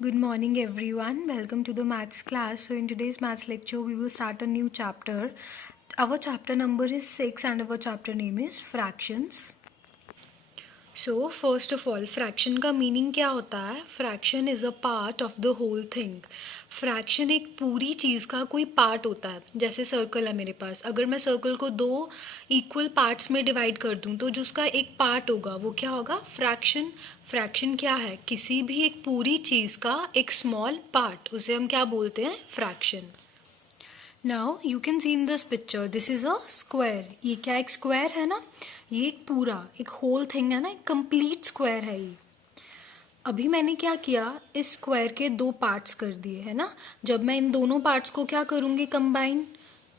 Good morning, everyone. Welcome to the maths class. So, in today's maths lecture, we will start a new chapter. Our chapter number is 6 and our chapter name is fractions. So, first of all, fraction का meaning क्या होता है? Fraction is a part of the whole thing. Fraction एक पूरी चीज़ का कोई part होता है. जैसे सर्कल है मेरे पास, अगर मैं सर्कल को दो इक्वल पार्ट्स में डिवाइड कर दूं तो जो उसका एक पार्ट होगा वो क्या होगा? फ्रैक्शन. फ्रैक्शन क्या है? किसी भी एक पूरी चीज़ का एक स्मॉल पार्ट, उसे हम क्या बोलते हैं? Fraction. Now you can see in this picture, this is a square. ये क्या एक स्क्वायर है ना? ये एक पूरा एक होल थिंग है ना, एक कंप्लीट स्क्वायर है ये. अभी मैंने क्या किया, इस स्क्वायर के दो पार्ट्स कर दिए है ना. जब मैं इन दोनों पार्ट्स को क्या करूँगी? कंबाइन.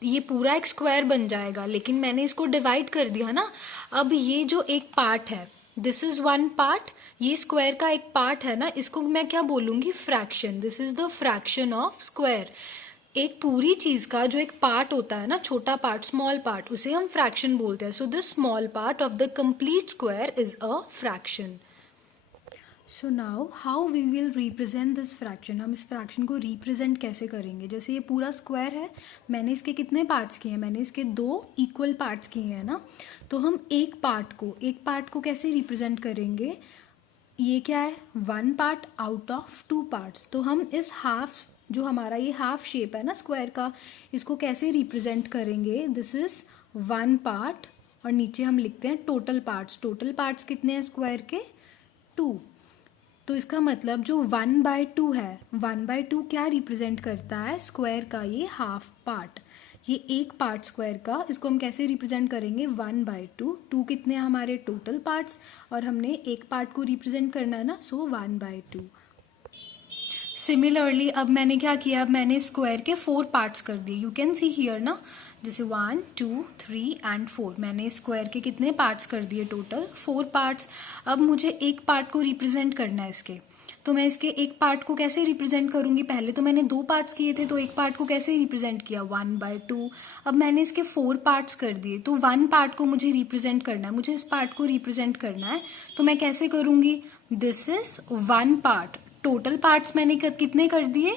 ये पूरा एक स्क्वायर बन जाएगा, लेकिन मैंने इसको डिवाइड कर दिया ना. अब ये जो एक पार्ट है, दिस इज़ वन पार्ट. ये स्क्वायर का एक पार्ट है ना, इसको मैं क्या बोलूँगी? Fraction. This is the fraction of square. एक पूरी चीज़ का जो एक पार्ट होता है ना, छोटा पार्ट, स्मॉल पार्ट, उसे हम फ्रैक्शन बोलते हैं. So this small part of the complete square is a fraction. So now how we will represent this fraction. हम इस फ्रैक्शन को रिप्रेजेंट कैसे करेंगे? जैसे ये पूरा स्क्वायर है, मैंने इसके कितने पार्ट्स किए हैं? मैंने इसके दो इक्वल पार्ट्स किए हैं ना. तो हम एक पार्ट को कैसे रिप्रेजेंट करेंगे? ये क्या है? One part out of two parts. तो हम इस हाफ, जो हमारा ये हाफ शेप है ना स्क्वायर का, इसको कैसे रिप्रेजेंट करेंगे? दिस इज वन पार्ट और नीचे हम लिखते हैं टोटल पार्ट्स. टोटल पार्ट्स कितने हैं स्क्वायर के? टू. तो इसका मतलब जो 1/2 है, 1/2 क्या रिप्रेजेंट करता है? स्क्वायर का ये हाफ पार्ट. ये एक पार्ट स्क्वायर का, इसको हम कैसे रिप्रेजेंट करेंगे? 1/2. टू कितने हैं हमारे टोटल पार्ट्स, और हमने एक पार्ट को रिप्रेजेंट करना है ना, सो 1/2. सिमिलरली अब मैंने क्या किया? अब मैंने स्क्वायर के 4 पार्ट्स कर दिए. यू कैन सी हियर ना, जैसे 1 2 3 एंड 4. मैंने स्क्वायर के कितने पार्ट्स कर दिए? Total 4 parts. अब मुझे एक पार्ट को रिप्रेजेंट करना है इसके. तो मैं इसके एक पार्ट को कैसे रिप्रेजेंट करूंगी? पहले तो मैंने 2 पार्ट्स किए थे, तो एक पार्ट को कैसे रिप्रेजेंट किया? 1/2. अब मैंने इसके 4 पार्ट्स कर दिए, तो 1 पार्ट को मुझे रिप्रेजेंट करना है. मुझे इस पार्ट को रिप्रेजेंट करना है, तो मैं कैसे करूंगी? This is 1 part. Total parts मैंने कितने कर दिए?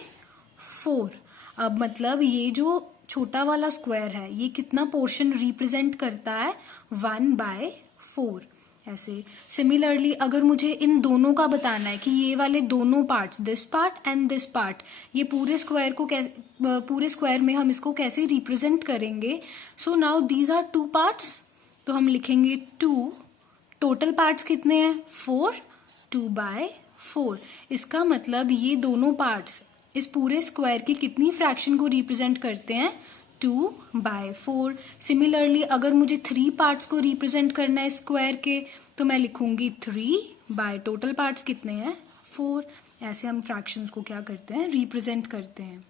4. अब मतलब ये जो छोटा वाला स्क्वायर है, ये कितना पोर्शन रिप्रेजेंट करता है? 1/4. ऐसे सिमिलरली अगर मुझे इन दोनों का बताना है कि ये वाले दोनों parts, this part and this part, ये पूरे स्क्वायर को पूरे स्क्वायर में हम इसको कैसे रिप्रेजेंट करेंगे? So now these are 2 parts, तो हम लिखेंगे 2. टोटल पार्ट्स कितने हैं? 4. 2/4. इसका मतलब ये दोनों पार्ट्स इस पूरे स्क्वायर की कितनी फ्रैक्शन को रिप्रेजेंट करते हैं? 2/4. सिमिलरली अगर मुझे 3 पार्ट्स को रिप्रेजेंट करना है स्क्वायर के, तो मैं लिखूंगी 3 टोटल पार्ट्स कितने हैं? 4. ऐसे हम फ्रैक्शंस को क्या करते हैं? रिप्रेजेंट करते हैं.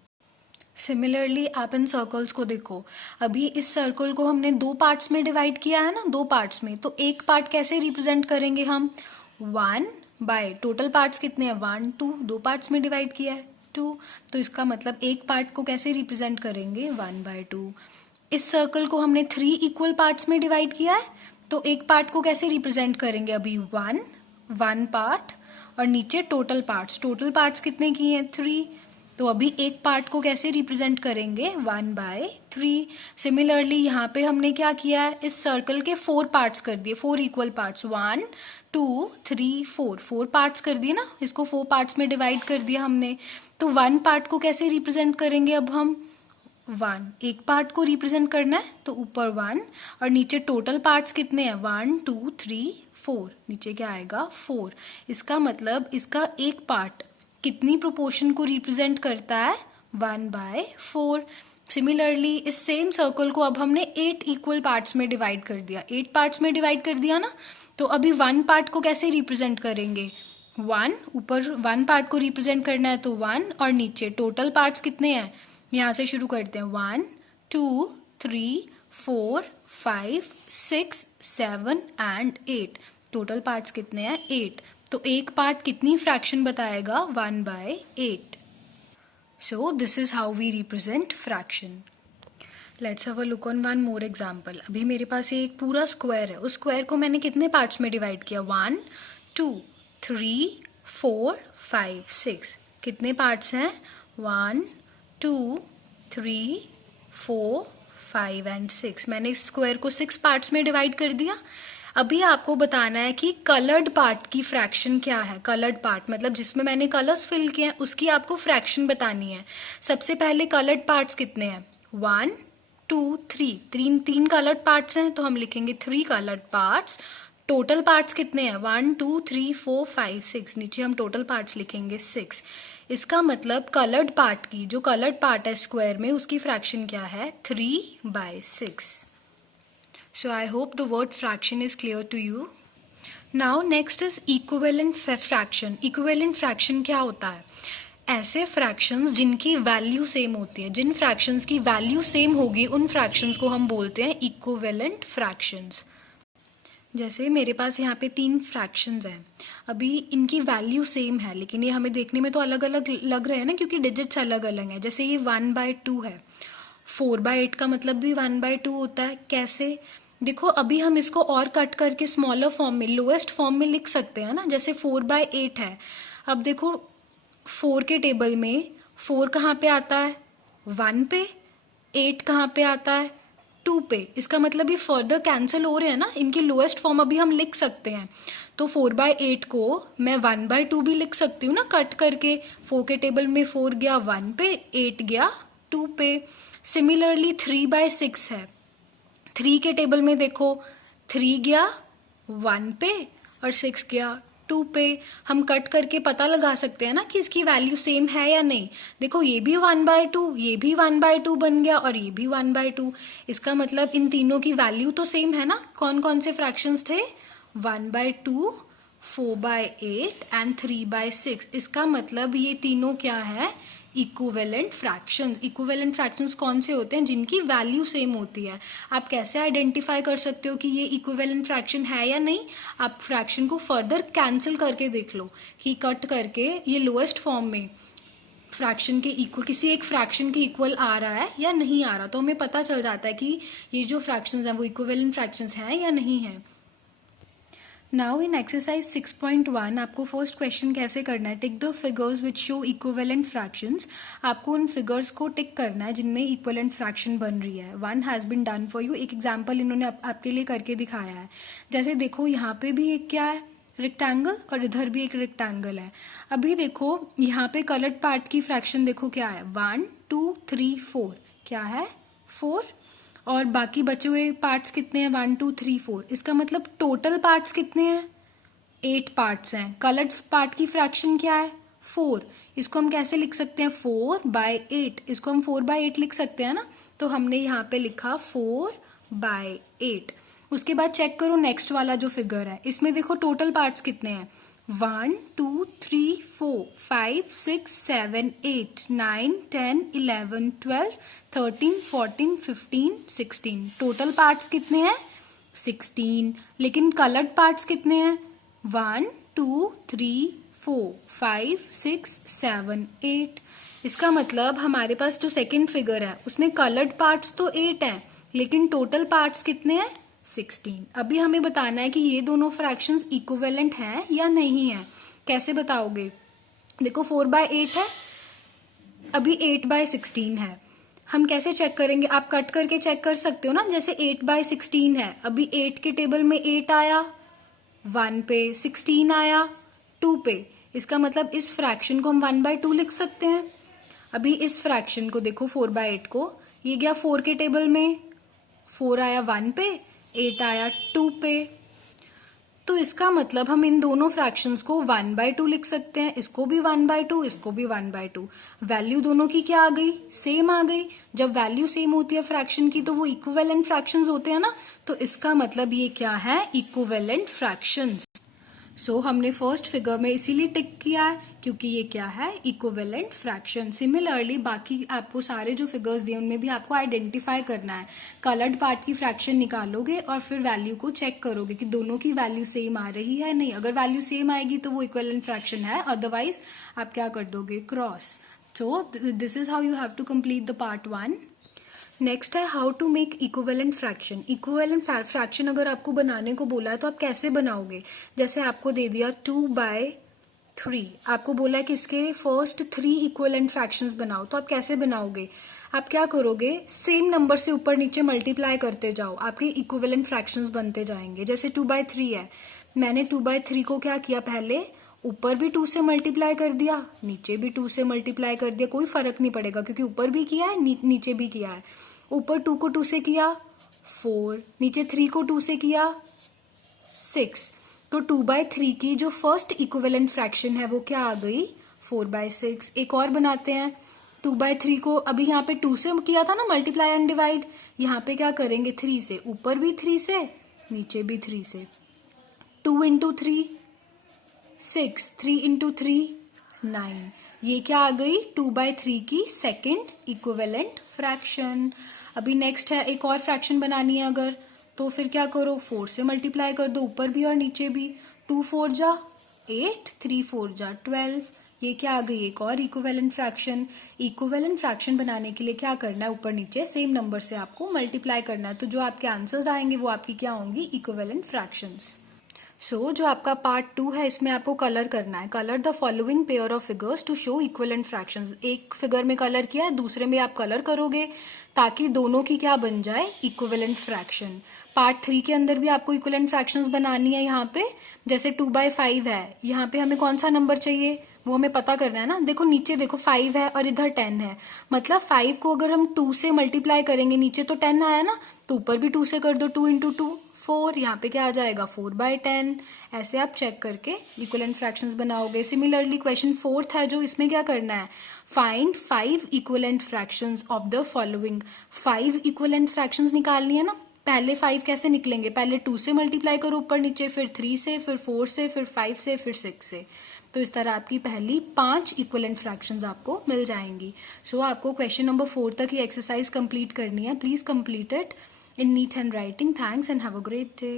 सिमिलरली आप इन सर्कल्स को देखो. अभी इस सर्कल को हमने 2 पार्ट्स में डिवाइड किया है ना, 2 पार्ट्स में. तो एक पार्ट कैसे रिप्रेजेंट करेंगे हम? 1 टोटल पार्ट्स कितने हैं? 1 2. 2 पार्ट्स में डिवाइड किया है, 2. तो इसका मतलब एक पार्ट को कैसे रिप्रेजेंट करेंगे? 1/2. इस सर्कल को हमने 3 इक्वल पार्ट्स में डिवाइड किया है, तो एक पार्ट को कैसे रिप्रेजेंट करेंगे? अभी 1 पार्ट और नीचे टोटल पार्ट्स कितने किए हैं? 3. तो अभी एक पार्ट को कैसे रिप्रेजेंट करेंगे? 1/3. सिमिलरली यहाँ पे हमने क्या किया है? इस सर्कल के 4 पार्ट्स कर दिए, 4 इक्वल पार्ट्स. 1 2 3 4. 4 पार्ट्स कर दिए ना, इसको 4 पार्ट्स में डिवाइड कर दिया हमने. तो 1 पार्ट को कैसे रिप्रेजेंट करेंगे? अब हम 1 एक पार्ट को रिप्रेजेंट करना है, तो ऊपर 1 और नीचे टोटल पार्ट्स कितने हैं? 1 2 3 4. नीचे क्या आएगा? 4. इसका मतलब इसका एक पार्ट कितनी प्रोपोर्शन को रिप्रेजेंट करता है? 1/4. सिमिलरली इस सेम सर्कल को अब हमने 8 इक्वल पार्ट्स में डिवाइड कर दिया. 8 पार्ट्स में डिवाइड कर दिया ना, तो अभी 1 पार्ट को कैसे रिप्रेजेंट करेंगे? 1 ऊपर 1 पार्ट को रिप्रेजेंट करना है, तो 1 और नीचे टोटल पार्ट्स कितने हैं? यहाँ से शुरू करते हैं. 1 2 3 4 5 6 7 एंड 8. टोटल पार्ट्स कितने हैं? 8. तो एक पार्ट कितनी फ्रैक्शन बताएगा? 1/8. So this is how we represent fraction. Let's have a look on one more example. अभी मेरे पास ये एक पूरा स्क्वायर है. उस स्क्वायर को मैंने कितने पार्ट्स में डिवाइड किया? 1 2 3 4 5 6. कितने पार्ट्स हैं? 1 2 3 4 5 एंड 6। मैंने इस स्क्वायर को 6 पार्ट्स में डिवाइड कर दिया। अभी आपको बताना है कि कलर्ड पार्ट की फ्रैक्शन क्या है। कलर्ड पार्ट मतलब जिसमें मैंने कलर्स फिल किए हैं उसकी आपको फ्रैक्शन बतानी है। सबसे पहले कलर्ड पार्ट्स कितने हैं? 1 2 3 तीन कलर्ड पार्ट्स हैं तो हम लिखेंगे 3 कलर्ड पार्ट्स। टोटल पार्ट्स कितने हैं? 1 2 3 4 5 6। नीचे हम टोटल पार्ट्स लिखेंगे 6। इसका मतलब कलर्ड पार्ट की, जो कलर्ड पार्ट है स्क्वायर में, उसकी फ्रैक्शन क्या है? 3/6। So I hope the word fraction is clear to you. Now next is equivalent fraction. Equivalent fraction क्या होता है? ऐसे फ्रैक्शंस जिनकी वैल्यू सेम होती है। जिन फ्रैक्शंस की वैल्यू सेम होगी उन फ्रैक्शंस को हम बोलते हैं इक्विवेलेंट फ्रैक्शंस। जैसे मेरे पास यहाँ पे 3 फ्रैक्शंस हैं, अभी इनकी वैल्यू सेम है लेकिन ये हमें देखने में तो अलग अलग लग रहे हैं ना, क्योंकि डिजिट्स अलग अलग हैं। जैसे ये 1/2 है, 4/8 का मतलब भी 1/2 होता है। कैसे? देखो अभी हम इसको और कट करके स्मॉलर फॉर्म में, लोएस्ट फॉर्म में लिख सकते हैं ना। जैसे 4/8 है, अब देखो 4 के टेबल में 4 कहाँ पे आता है? 1 पे। 8 कहाँ पे आता है? 2 पे। इसका मतलब ये फर्दर कैंसिल हो रहे हैं ना, इनकी लोएस्ट फॉर्म अभी हम लिख सकते हैं। तो 4/8 को मैं 1/2 भी लिख सकती हूँ ना कट करके। 4 के टेबल में 4 गया 1 पे, 8 गया 2 पे। सिमिलरली 3/6 है, 3 के टेबल में देखो 3 गया 1 पे और 6 गया 2 पे। हम कट करके पता लगा सकते हैं ना कि इसकी वैल्यू सेम है या नहीं। देखो ये भी 1/2, ये भी 1/2 बन गया और ये भी 1/2। इसका मतलब इन तीनों की वैल्यू तो सेम है ना। कौन कौन से फ्रैक्शंस थे? 1/2, 4/8 एंड 3/6। इसका मतलब ये तीनों क्या है? Equivalent fractions. इक्विवेलेंट फ्रैक्शंस कौन से होते हैं? जिनकी वैल्यू सेम होती है। आप कैसे आइडेंटिफाई कर सकते हो कि ये इक्विवेलेंट फ्रैक्शन है या नहीं? आप फ्रैक्शन को फर्दर कैंसिल करके देख लो कि कट करके ये लोएस्ट फॉर्म में फ्रैक्शन के इक्वल, किसी एक फ्रैक्शन के इक्वल आ रहा है या नहीं आ रहा, तो हमें पता चल जाता है कि ये जो फ्रैक्शंस हैं वो इक्विवेलेंट फ्रैक्शंस हैं या नहीं है। नाउ इन एक्सरसाइज 6.1 आपको फर्स्ट क्वेश्चन कैसे करना है? Tick the figures which show equivalent fractions. आपको उन फिगर्स को टिक करना है जिनमें इक्विवेलेंट फ्रैक्शन बन रही है। 1 has been done for you. एक एग्जाम्पल इन्होंने आपके लिए करके दिखाया है। जैसे देखो यहाँ पे भी एक क्या है? रेक्टेंगल, और इधर भी एक रेक्टेंगल है। अभी देखो यहाँ पे कलर्ड पार्ट की फ्रैक्शन देखो क्या है? 1 2 3 4। क्या है? 4। और बाकी बचे हुए पार्ट्स कितने हैं? 1 2 3 4। इसका मतलब टोटल पार्ट्स कितने हैं? 8 पार्ट्स हैं। कलर्ड पार्ट की फ्रैक्शन क्या है? 4। इसको हम कैसे लिख सकते हैं? 4/8। इसको हम 4/8 लिख सकते हैं ना। तो हमने यहाँ पे लिखा 4/8। उसके बाद चेक करो नेक्स्ट वाला जो फिगर है, इसमें देखो टोटल पार्ट्स कितने हैं? 1 2 3 4 5 6 7 8 9 10 11 12 13 14 15 16। टोटल पार्ट्स कितने हैं? 16। लेकिन कलर्ड पार्ट्स कितने हैं? 1 2 3 4 5 6 7 8। इसका मतलब हमारे पास जो सेकंड फिगर है उसमें कलर्ड पार्ट्स तो 8 हैं लेकिन टोटल पार्ट्स कितने हैं? 16। अभी हमें बताना है कि ये दोनों फ्रैक्शंस इक्विवेलेंट हैं या नहीं है। कैसे बताओगे? देखो 4/8 है, अभी 8/16 है। हम कैसे चेक करेंगे? आप कट करके चेक कर सकते हो ना। जैसे 8/16 है, अभी 8 के टेबल में 8 आया 1 पे, 16 आया 2 पे। इसका मतलब इस फ्रैक्शन को हम 1/2 लिख सकते हैं। अभी इस फ्रैक्शन को देखो 4/8 को, ये गया 4 के टेबल में, 4 आया 1 पे, 8 आया 2 पे। तो इसका मतलब हम इन दोनों फ्रैक्शंस को 1/2 लिख सकते हैं। इसको भी 1/2, इसको भी 1/2। वैल्यू दोनों की क्या आ गई? सेम आ गई। जब वैल्यू सेम होती है फ्रैक्शन की तो वो इक्विवेलेंट फ्रैक्शंस होते हैं ना। तो इसका मतलब ये क्या है? Equivalent fractions. सो हमने फर्स्ट फिगर में इसीलिए टिक किया है क्योंकि ये क्या है? Equivalent fraction. सिमिलरली बाकी आपको सारे जो फिगर्स दिए उनमें भी आपको आइडेंटिफाई करना है। कलर्ड पार्ट की फ्रैक्शन निकालोगे और फिर वैल्यू को चेक करोगे कि दोनों की वैल्यू सेम आ रही है नहीं। अगर वैल्यू सेम आएगी तो वो इक्विवेलेंट फ्रैक्शन है, अदरवाइज आप क्या कर दोगे? Cross. So this is how you have to complete the part 1। Next है how to make equivalent fraction. Equivalent fraction अगर आपको बनाने को बोला है तो आप कैसे बनाओगे? जैसे आपको दे दिया 2/8 3। आपको बोला है कि इसके फर्स्ट 3 इक्वलेंट फ्रैक्शंस बनाओ, तो आप कैसे बनाओगे? आप क्या करोगे, सेम नंबर से ऊपर नीचे मल्टीप्लाई करते जाओ, आपके इक्विवेलेंट फ्रैक्शंस बनते जाएंगे। जैसे 2/3 है, मैंने 2/3 को क्या किया, पहले ऊपर भी 2 से मल्टीप्लाई कर दिया, नीचे भी 2 से मल्टीप्लाई कर दिया, कोई फर्क नहीं पड़ेगा क्योंकि ऊपर भी किया है नीचे भी किया है। ऊपर 2 को 2 से किया 4, नीचे 3 को 2 से किया 6। तो 2/3 की जो फर्स्ट इक्विवेलेंट फ्रैक्शन है वो क्या आ गई, 4/6। एक और बनाते हैं, 2/3 को अभी यहाँ पे 2 से किया था ना मल्टीप्लाई एंड डिवाइड, यहाँ पे क्या करेंगे 3 से, ऊपर भी 3 से नीचे भी 3 से। 2 इंटू 3 6, 3 इंटू 3 9। ये क्या आ गई, 2/3 की सेकेंड इक्विवेलेंट फ्रैक्शन। अभी नेक्स्ट है, एक और फ्रैक्शन बनानी है अगर, तो फिर क्या करो, 4 से मल्टीप्लाई कर दो, ऊपर भी और नीचे भी। 2 4 जा 8, 3 4 जा 12। ये क्या आ गई, एक और इक्विवेलेंट फ्रैक्शन। इक्विवेलेंट फ्रैक्शन बनाने के लिए क्या करना है, ऊपर नीचे सेम नंबर से आपको मल्टीप्लाई करना है, तो जो आपके आंसर्स आएंगे वो आपकी क्या होंगी, इक्विवेलेंट फ्रैक्शंस। सो जो आपका पार्ट 2 है इसमें आपको कलर करना है। Colour the following pair of figures to show equivalent fractions. एक फिगर में कलर किया है, दूसरे में आप कलर करोगे ताकि दोनों की क्या बन जाए, इक्विवेलेंट फ्रैक्शन। पार्ट 3 के अंदर भी आपको इक्विवेलेंट फ्रैक्शंस बनानी है। यहाँ पे जैसे 2/5 है, यहाँ पे हमें कौन सा नंबर चाहिए वो हमें पता करना है ना। देखो नीचे देखो 5 है और इधर 10 है, मतलब 5 को अगर हम 2 से मल्टीप्लाई करेंगे, नीचे तो 10 आया ना, तो ऊपर भी 2 से कर दो, 2 इंटू 2 4। यहाँ पे क्या आ जाएगा, 4/10। ऐसे आप चेक करके इक्विवेलेंट फ्रैक्शंस बनाओगे। सिमिलरली क्वेश्चन 4 है जो, इसमें क्या करना है, find 5 equivalent fractions of the following. 5 equivalent fractions निकालनी है ना। पहले 5 कैसे निकलेंगे, पहले 2 से मल्टीप्लाई करो ऊपर नीचे, फिर 3 से, फिर 4 से, फिर 5 से, फिर 6 से। तो इस तरह आपकी पहली 5 इक्विवेलेंट फ्रैक्शंस आपको मिल जाएंगी। सो आपको क्वेश्चन नंबर 4 तक ये एक्सरसाइज कंप्लीट करनी है। Please complete it in neat handwriting. Thanks and have a great day.